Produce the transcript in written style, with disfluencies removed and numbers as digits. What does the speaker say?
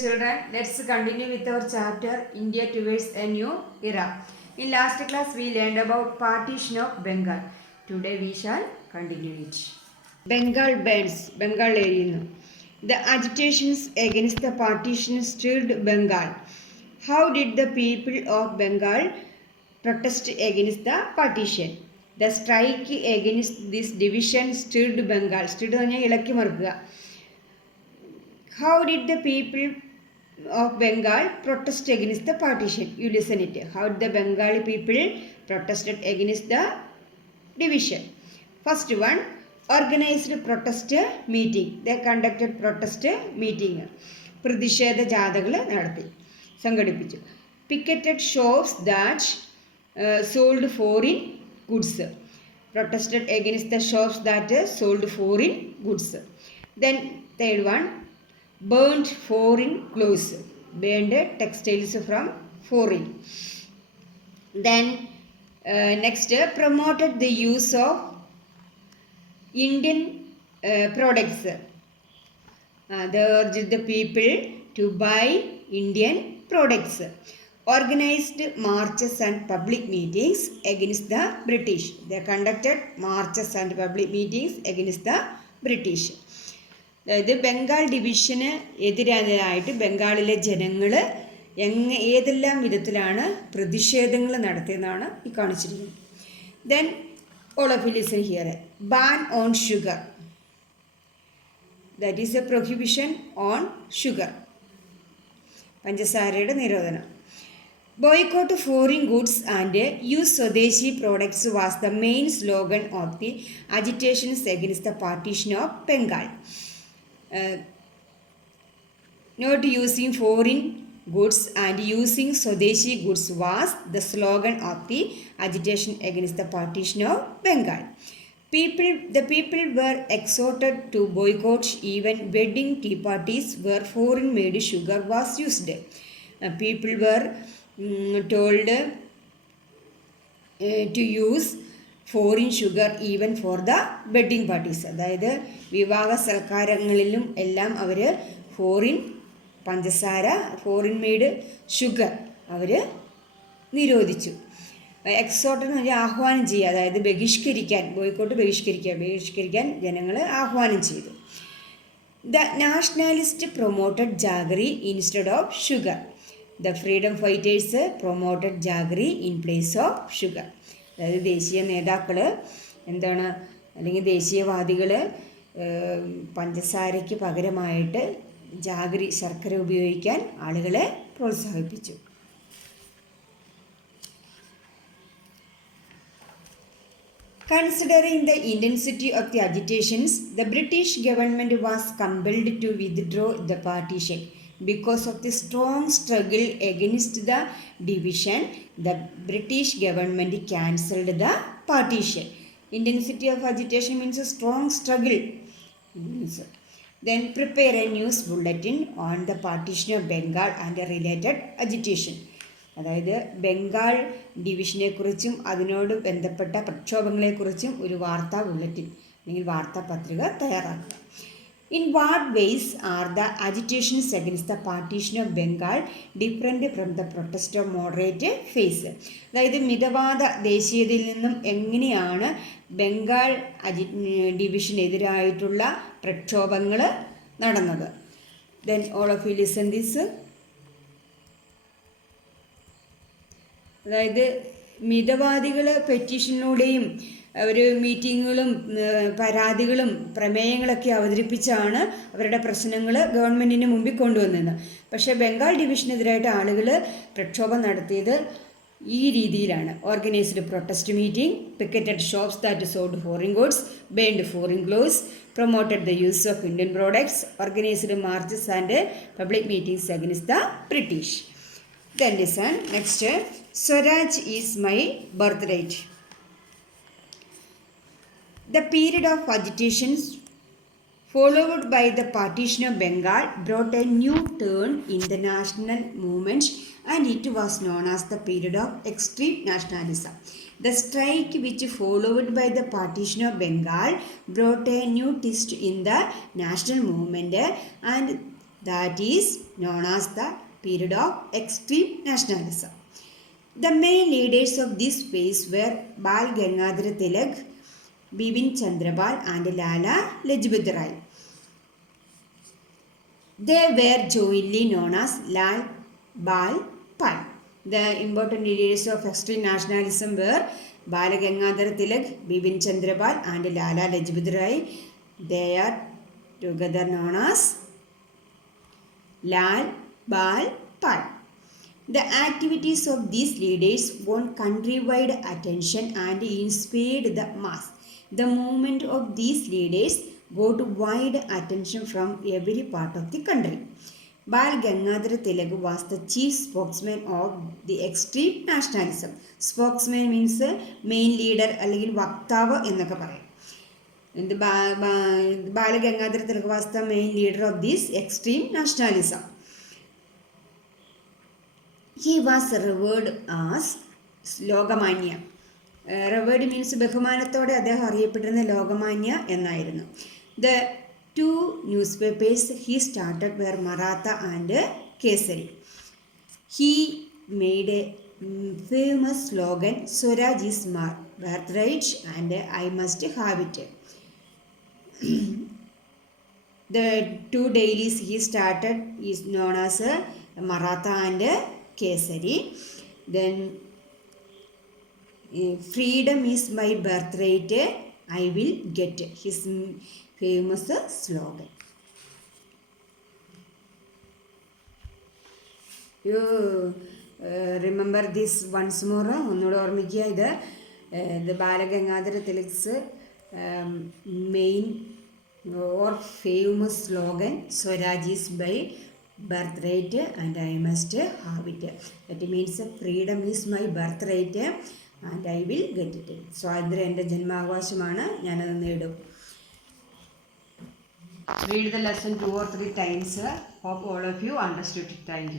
children, let's continue with our chapter India towards a new era. In last class we learned about partition of Bengal. Today we shall continue it. Bengal burns, Bengal area. The agitations against the partition stirred Bengal. How did the people of Bengal protest against the partition? The strike against this division stirred Bengal. Stirred പറഞ്ഞാൽ ഇളക്കി മറിക്കുക. How did the people of Bengal protest against the partition? You listen it. How did the Bengali people protested against the division? First one, organized protest meeting. They conducted protest meeting. പ്രതിഷേധ ജാഥകൾ നടത്തി സംഘടിപ്പിച്ചു. Picketed shops that sold foreign goods. Protested against the shops that sold foreign goods. Then third one, burned foreign clothes, burned textiles from foreign. Then next, promoted the use of Indian products. They urged the people to buy Indian products. Organized marches and public meetings against the British. They conducted marches and public meetings against the British. അതായത് ബംഗാൾ ഡിവിഷന് എതിരായിട്ട് ബംഗാളിലെ ജനങ്ങൾ ഏതെല്ലാം വിധത്തിലാണ് പ്രതിഷേധങ്ങൾ നടത്തിയതെന്നാണ് ഈ കാണിച്ചിരിക്കുന്നത്. Then all of you listen here. Ban on sugar, that is a prohibition on sugar, പഞ്ചസാരയുടെ നിരോധനം. Boycott foreign goods and use swadeshi products was the main slogan of the agitations against the partition of Bengal. Not using foreign goods and using Swadeshi goods was the slogan of the agitation against the partition of Bengal. The people were exhorted to boycott even wedding tea parties where foreign made sugar was used. People were told to use foreign sugar even for the wedding parties. അതായത് വിവാഹ സൽക്കാരങ്ങളിലും എല്ലാം അവർ ഫോറിൻ പഞ്ചസാര, foreign made sugar അവർ നിരോധിച്ചു. എക്സോർട്ട് എന്ന് പറഞ്ഞാൽ ആഹ്വാനം ചെയ്യുക, അതായത് ബഹിഷ്കരിക്കാൻ, ബോയ്ക്കോട്ട് ബഹിഷ്കരിക്കാൻ ജനങ്ങൾ ആഹ്വാനം ചെയ്തു. The nationalist promoted jaggery instead of sugar. The freedom fighters promoted jaggery in place of sugar. അതായത് ദേശീയ നേതാക്കൾ എന്താണ്, അല്ലെങ്കിൽ ദേശീയവാദികൾ പഞ്ചസാരയ്ക്ക് പകരമായിട്ട് ജാഗരി, ശർക്കര ഉപയോഗിക്കാൻ ആളുകളെ പ്രോത്സാഹിപ്പിച്ചു. Considering the intensity of the agitations, the British government was compelled to withdraw the partition. Because of the strong struggle against the division, the British government cancelled the partition. Intensity of agitation means a strong struggle. Then prepare a news bulletin on the partition of Bengal and the related agitation. അതായത് ബംഗാൾ ഡിവിഷനെ കുറിച്ചും അതിനോട് ബന്ധപ്പെട്ട പ്രക്ഷോഭങ്ങളെക്കുറിച്ചും ഒരു വാർത്താ ബുള്ളറ്റിൻ അല്ലെങ്കിൽ വാർത്താ പത്രിക തയ്യാറാക്കുക. In what ways are the agitations against the partition of Bengal different from the protest of moderate phase? അതായത് മിതവാദ ദേശീയതയിൽ നിന്നും എങ്ങനെയാണ് ബംഗാൾ ഡിവിഷനെതിരായിട്ടുള്ള പ്രക്ഷോഭങ്ങൾ നടന്നത്? Then all of you listen this. അതായത് മിതവാദികൾ പെറ്റീഷനിലൂടെയും അവർ മീറ്റിങ്ങുകളും പരാതികളും പ്രമേയങ്ങളൊക്കെ അവതരിപ്പിച്ചാണ് അവരുടെ പ്രശ്നങ്ങൾ ഗവൺമെൻറ്റിന് മുമ്പിൽ കൊണ്ടുവന്നത്. പക്ഷേ ബംഗാൾ ഡിവിഷനെതിരായിട്ട് ആളുകൾ പ്രക്ഷോഭം നടത്തിയത് ഈ രീതിയിലാണ്. Organised protest meeting, picketed shops that sold foreign goods, burned foreign clothes, promoted the use of Indian products, organised marches and public meetings against the British. Then listen next. Swaraj is my birthright. The period of agitations followed by the partition of Bengal brought a new turn in the national movement and it was known as the period of extreme nationalism. The strike which followed by the partition of Bengal brought a new twist in the national movement and That is known as the period of extreme nationalism. The main leaders of this phase were Bal Gangadhar Tilak, Bipin Chandra Pal and Lala Lajpat Rai. They were jointly known as Lal Bal Pal. The important leaders of extreme nationalism were Bal Gangadhar Tilak, Bipin Chandra Pal and Lala Lajpat Rai. They are together known as Lal Bal Pal. The activities of these leaders won countrywide attention and inspired the mass. The movement of these leaders got wide attention from every part of the country. Bal Gangadhar Tilak was the chief spokesman of the extreme nationalism. Spokesman means main leader അല്ലെങ്കിൽ വക്താവ് എന്നൊക്കെ പറയാം. Bal Gangadhar Tilak was the main leader of this extreme nationalism. He was revered as Lokmanya. Revered means ബഹുമാനത്തോടെ അദ്ദേഹം അറിയപ്പെട്ടിരുന്ന ലോകമാന്യ എന്നായിരുന്നു. The two newspapers he started were Maratha and Kesari. He made a famous slogan, Swaraj is my birthright and I must have it. The two dailies he started is known as Maratha and Kesari. Then freedom is my birthright, I will get, his famous slogan. You remember this once more? ഒന്നുകൂടെ ഓർമ്മിക്കുക. ഇത് ബാലഗംഗാധര തിലക്സ് main or famous slogan, Swaraj is my birthright and I must have it. That means freedom is my birthright and I will get it. സ്വാതന്ത്ര്യം എൻ്റെ ജന്മാവകാശമാണ്, ഞാനത് നേടും. Read the lesson 2 or 3 times. Hope all of you understood it. Thank you.